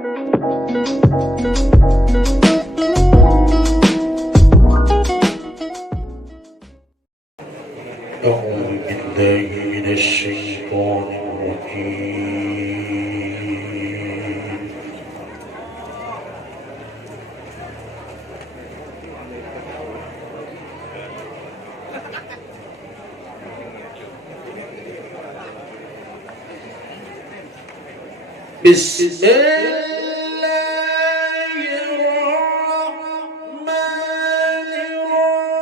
أعوذ بالله من الشيطان الرجيم. بسم الله الرحمن الرحيم.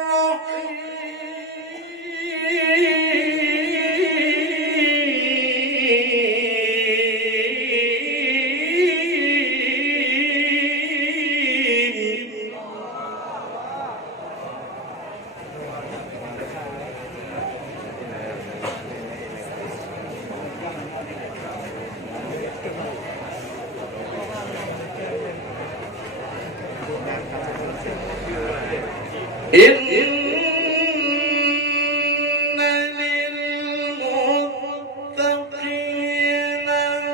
إن للمتقين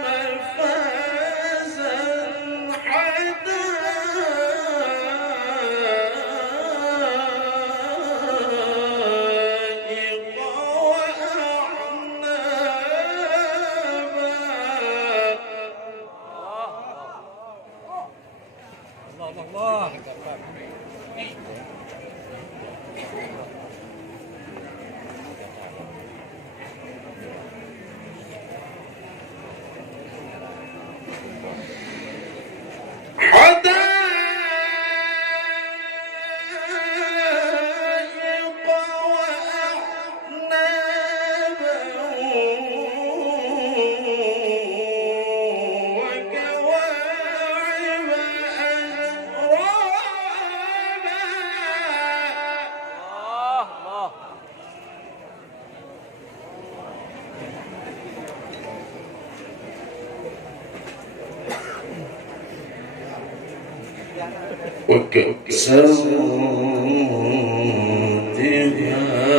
مفازا حدائق وأعنابا. وكأسا دهاقا.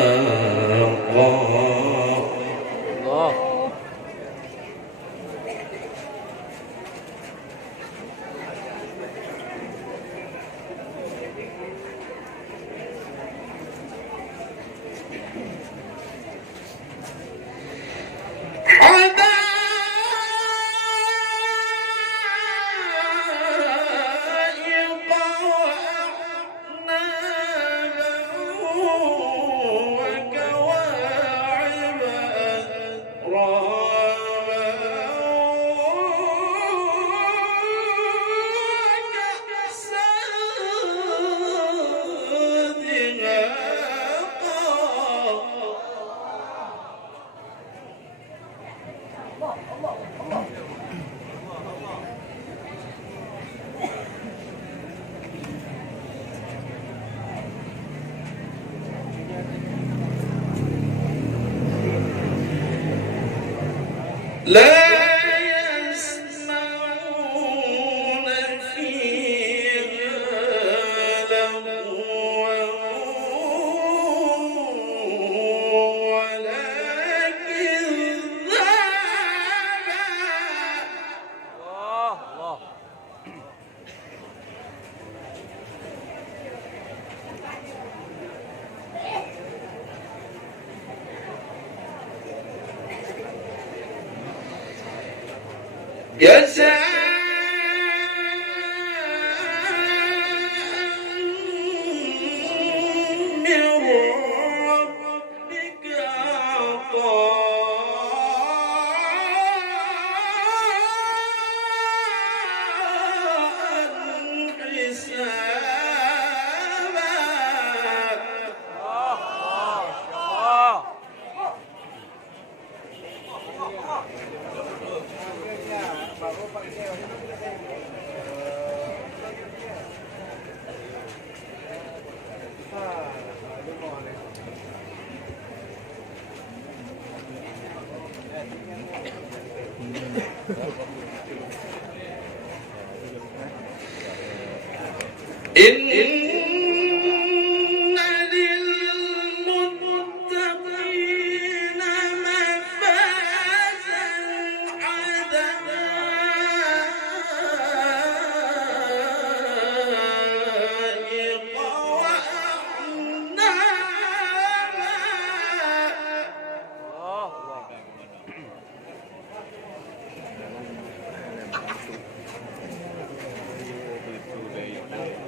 لا يسمعون فيها لغوا ولا كذابا. جزاء من ربك عطاء حسابا. إن للمتقين مفازا حدائق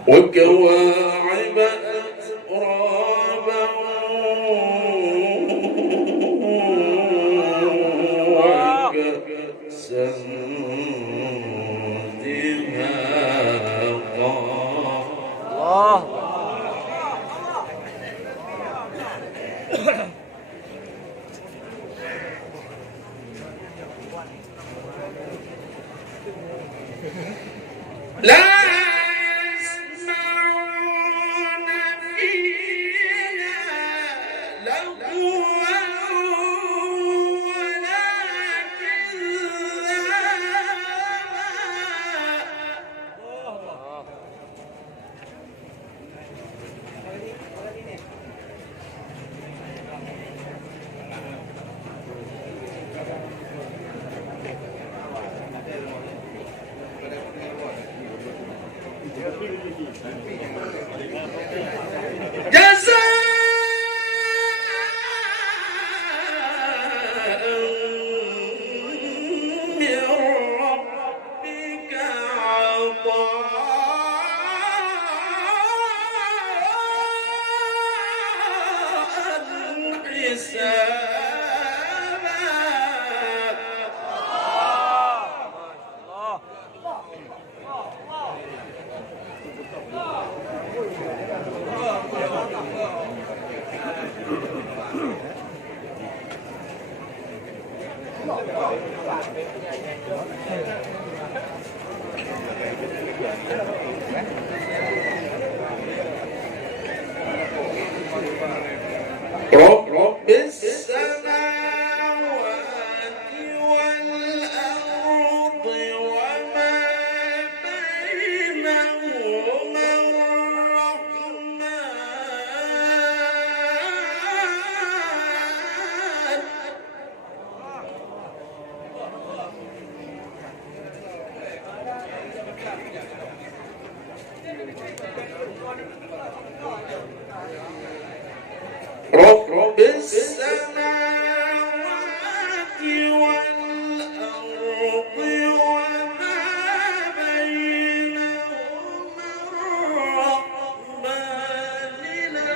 وكواعب أترابا وكأسا دهاقا. لا يسمعون فيها لغوا ولا كذابا. جزاء من ربك عطاء رب السماوات والأرض وما بينهما الرحمن. رب السماوات والأرض وما بينهما الرحمن لا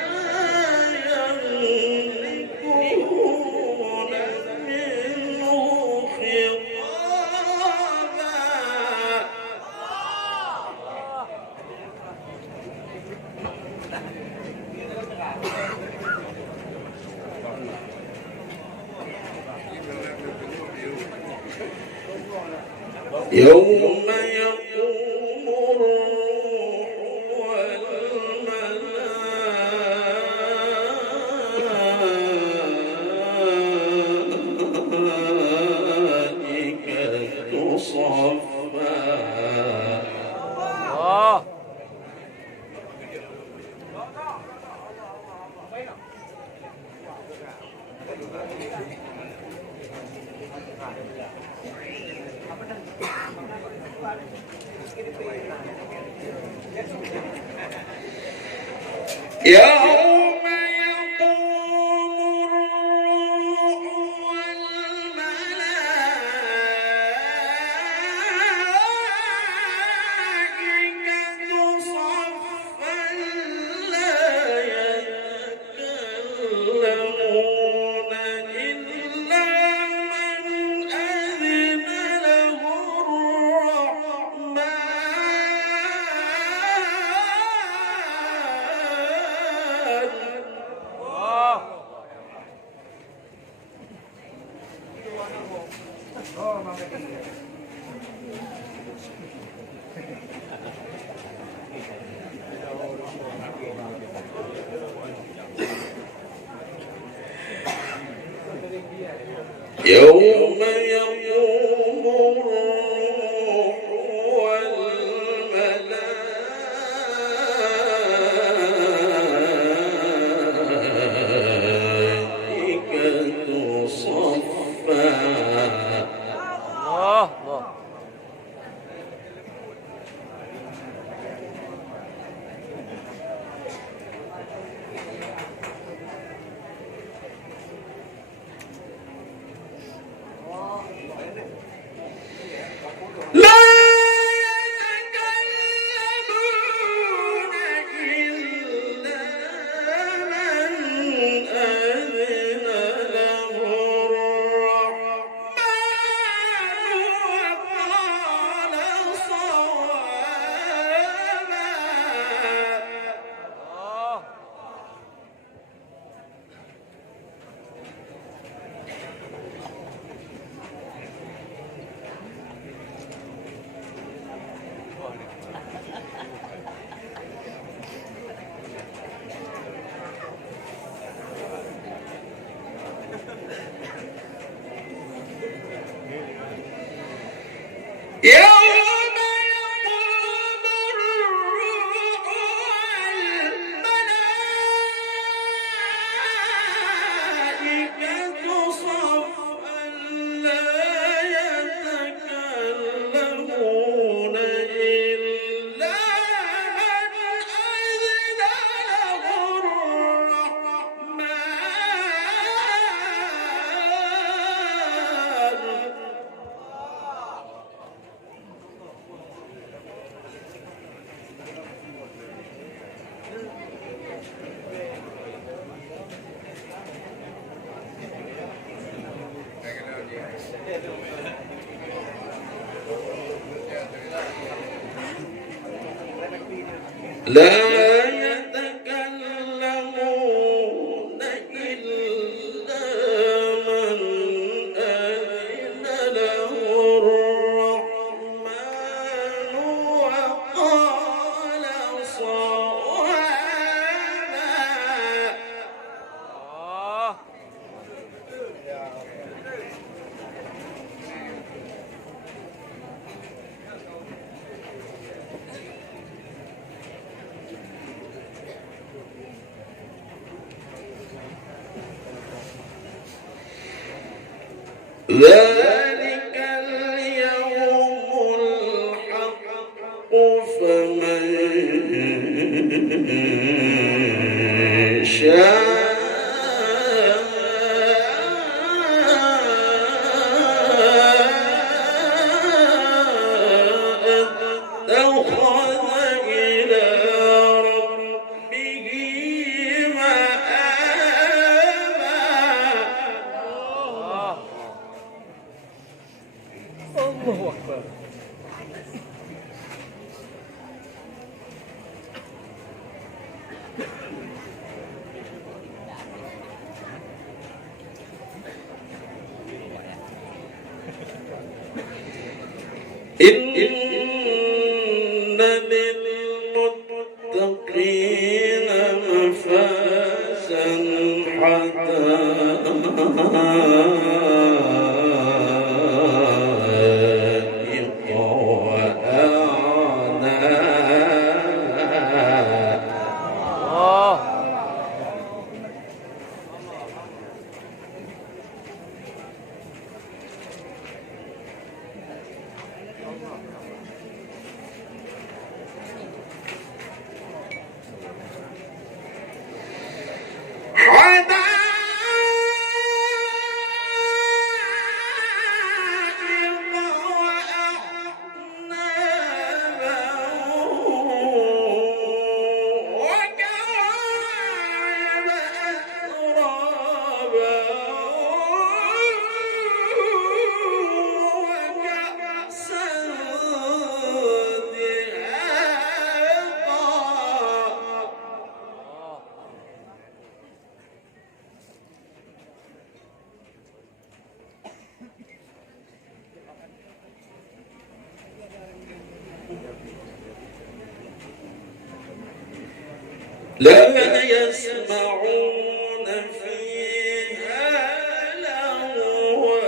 يملكون منه خطابا. يوم يقوم الروح والملائكة صفا. يوم يقوم الروح والملائكة صفا لا يتكلمون إلا من أذن له الرحمن. يوم يقوم الروح والملائكة صفا. لا يتكلمون إلا من أذن له الرحمن وقال صوابا. ذلك اليوم الحق فمن شاء اتخذ إلى ربه مآبا. الله أكبر. إن للمتقين مفازا حدائق وأعنابا. لا يسمعون فيها لغوا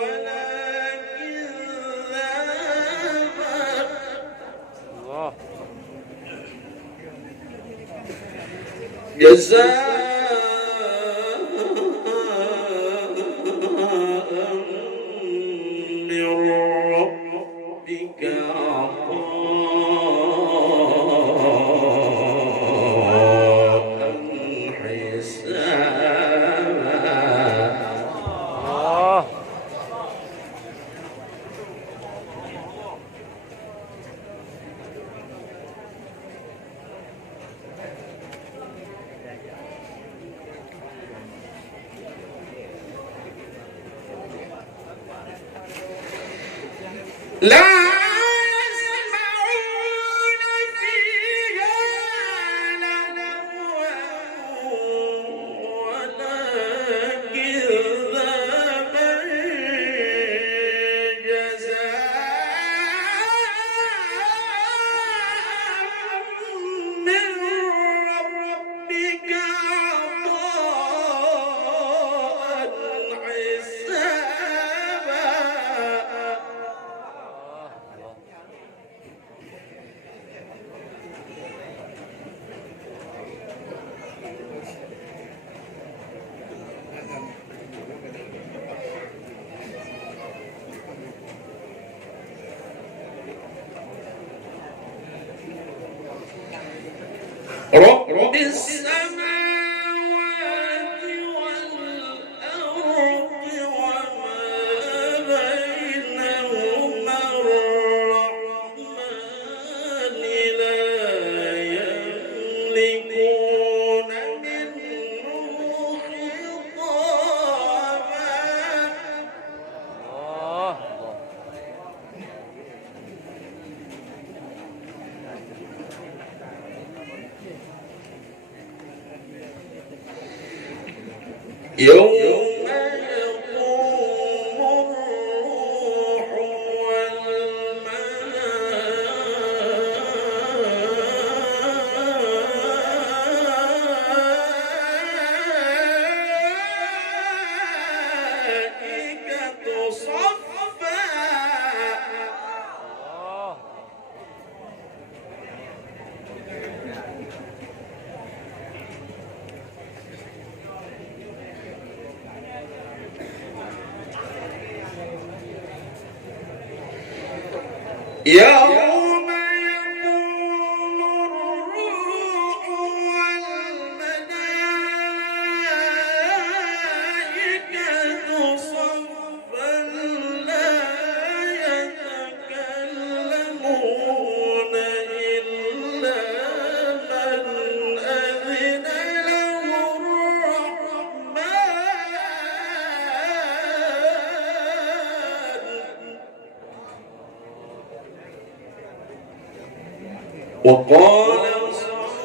ولا كذابا. جزاء من ربك لا يسمعون فيها لغوا ولا كذابا. جزاء رب السماوات والأرض وما بينهما الرحمن لا يملكون منه خطابا. يوم يقوم الروح والملائكة صفا. يوم يقوم الروح والملائكة صفا لا يتكلمون إلا من أذن له الرحمن وقال صوابا.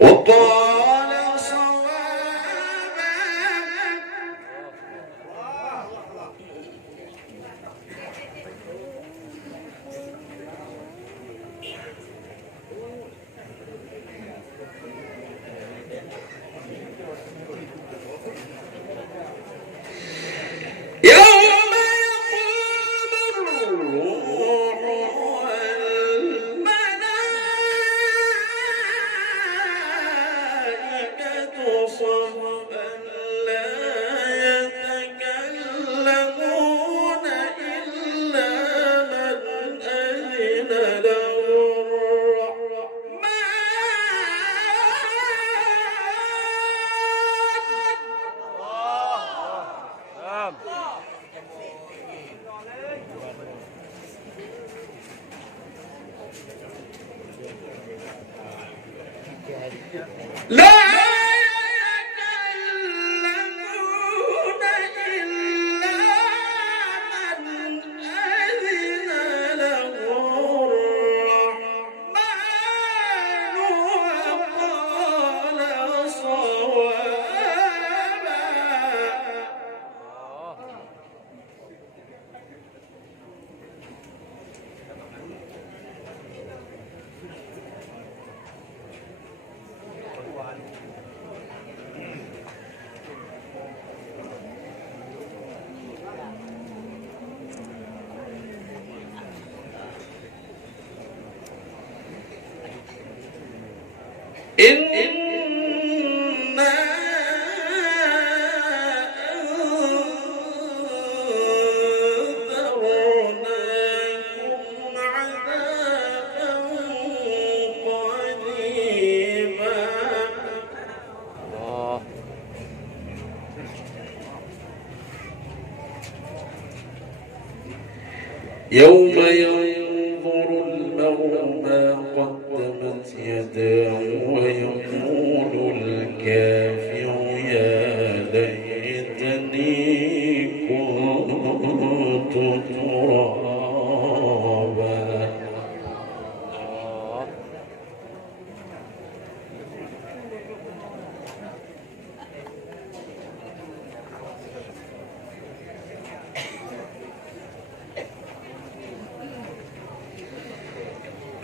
وقال صوابا. يوم لا يتكلمون إلا من أذن له الرحمن وقال صوابا. إنا أنذرناكم عذابا قريبا. يوم ينظر المرء ما قدمت يداه ويقول الكافر يا ليتني كنت ترابا.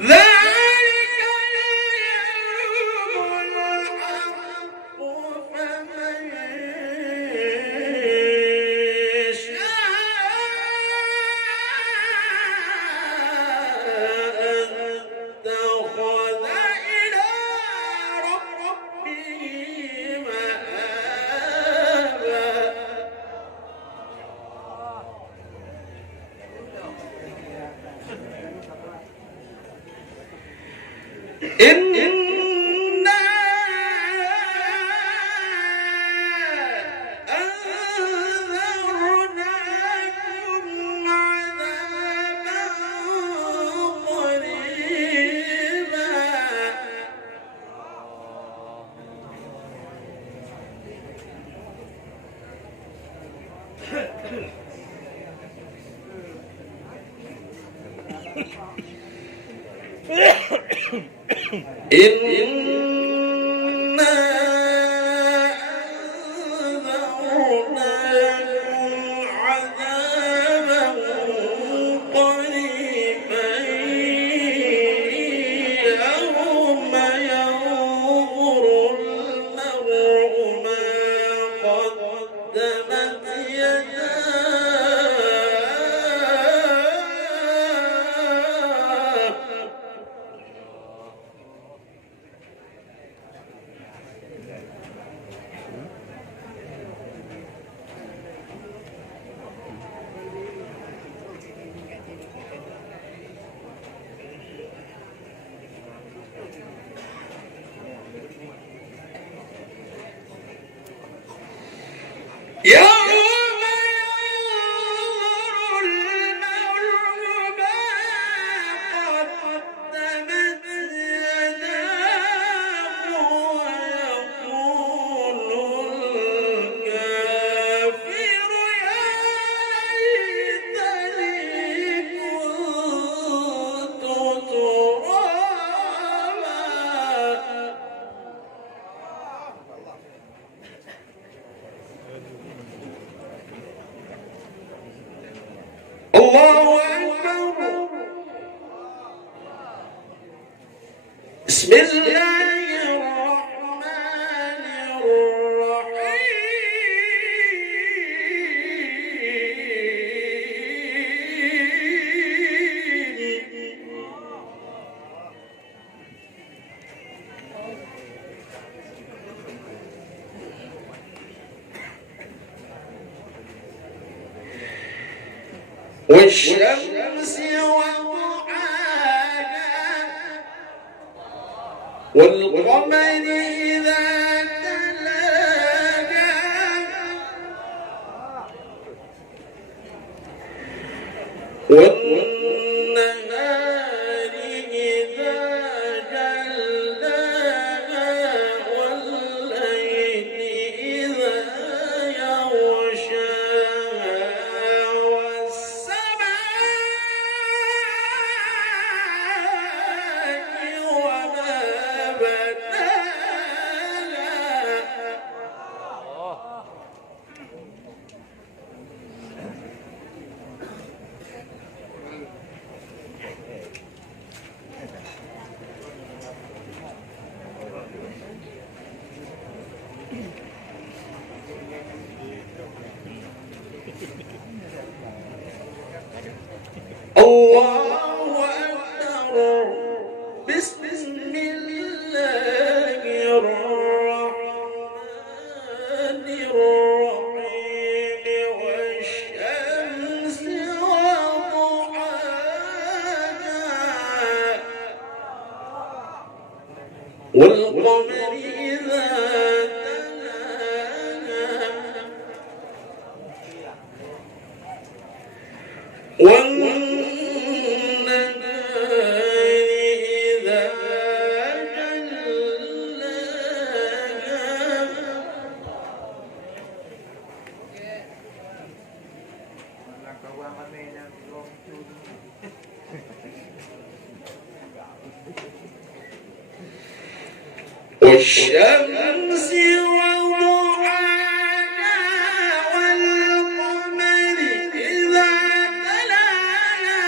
ذلك اليوم الحق فمن إنا أنذرناكم عذابا قريبا إنا أنذرناكم عذابا قريبا يوم ينظر المرء ما قدمت يداه يوم ينظر المرء ما قدمت يداه ويقول الكافر يا ليتني كنت ترابا الله أكبر بسم الله الرحمن الرحيم والشمس وضحاها والقمر إذا تلاها والنهار إذا جلاها والليل إذا يغشاها والسماء وما بناها الله أكبر بسم الله الرحمن الرحيم والشمس وضحاها والقمر إذا تلاها والنهار إذا جلاها والشمس وضحاها والقمر إذا تلاها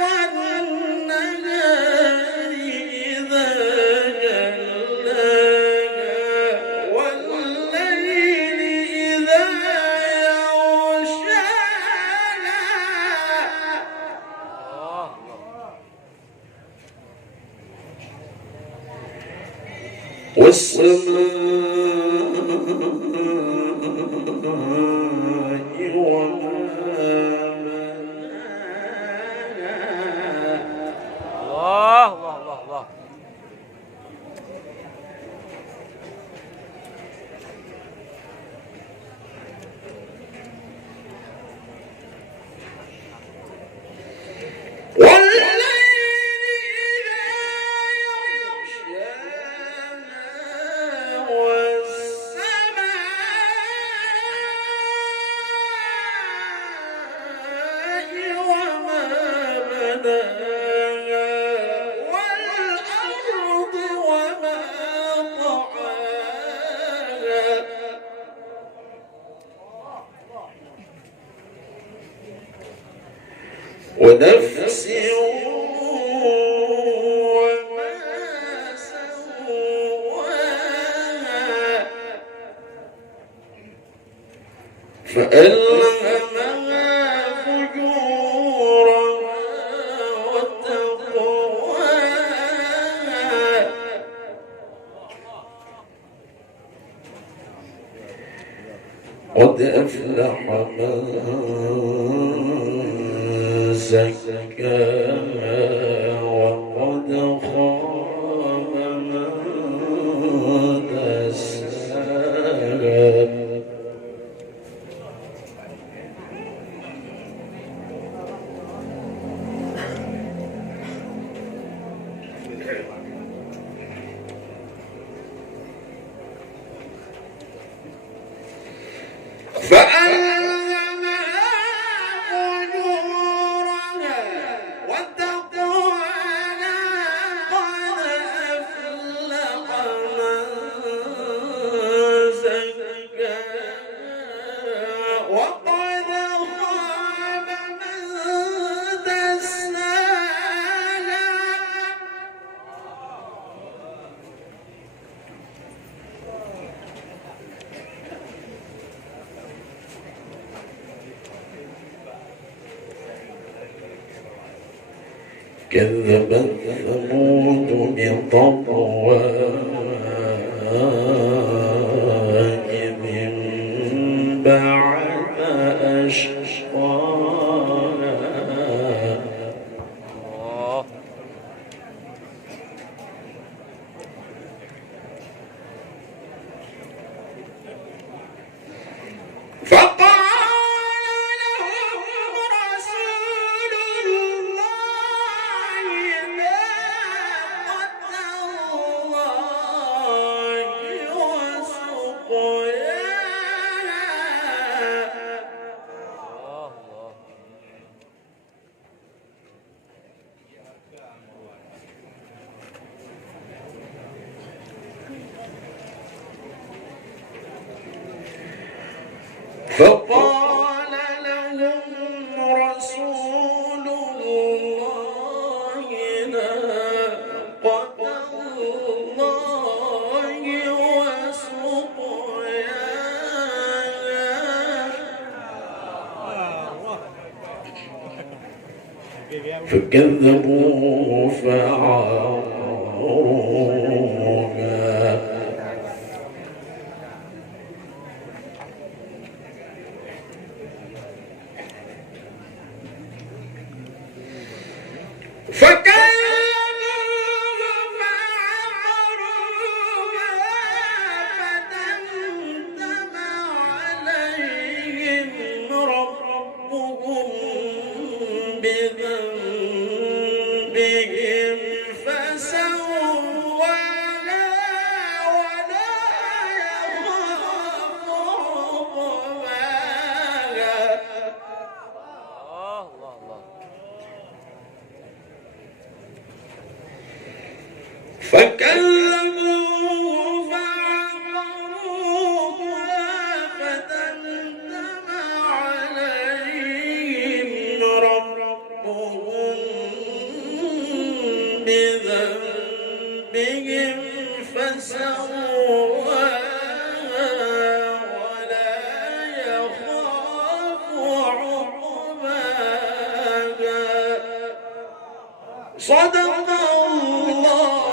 والنهار إذا جلاها والليل إذا يغشاها والسماء وما بناها الله الله الله الله بناها والأرض وما طحاها ونفس وما سواها فألهمها فجورها وتقواها قد أفلح من زكاها وقد خاب من دساها فألهمها فجورها وتقواها قد أفلح من زكاها وقد خاب من دساها كذبت ثمود بطغواها من بعد أشقاها فقال لهم رسول الله ناقة الله وسقياها فقال لهم رسول الله ناقة الله وسقياها فكذبوه فعقروها فدمدم عليهم ربهم بذنبهم فسواها ولا يخاف عقباها فكذبوه فعقروها فدمدم عليهم ربهم بذنبهم فسواها ولا يخاف عقباها صدق الله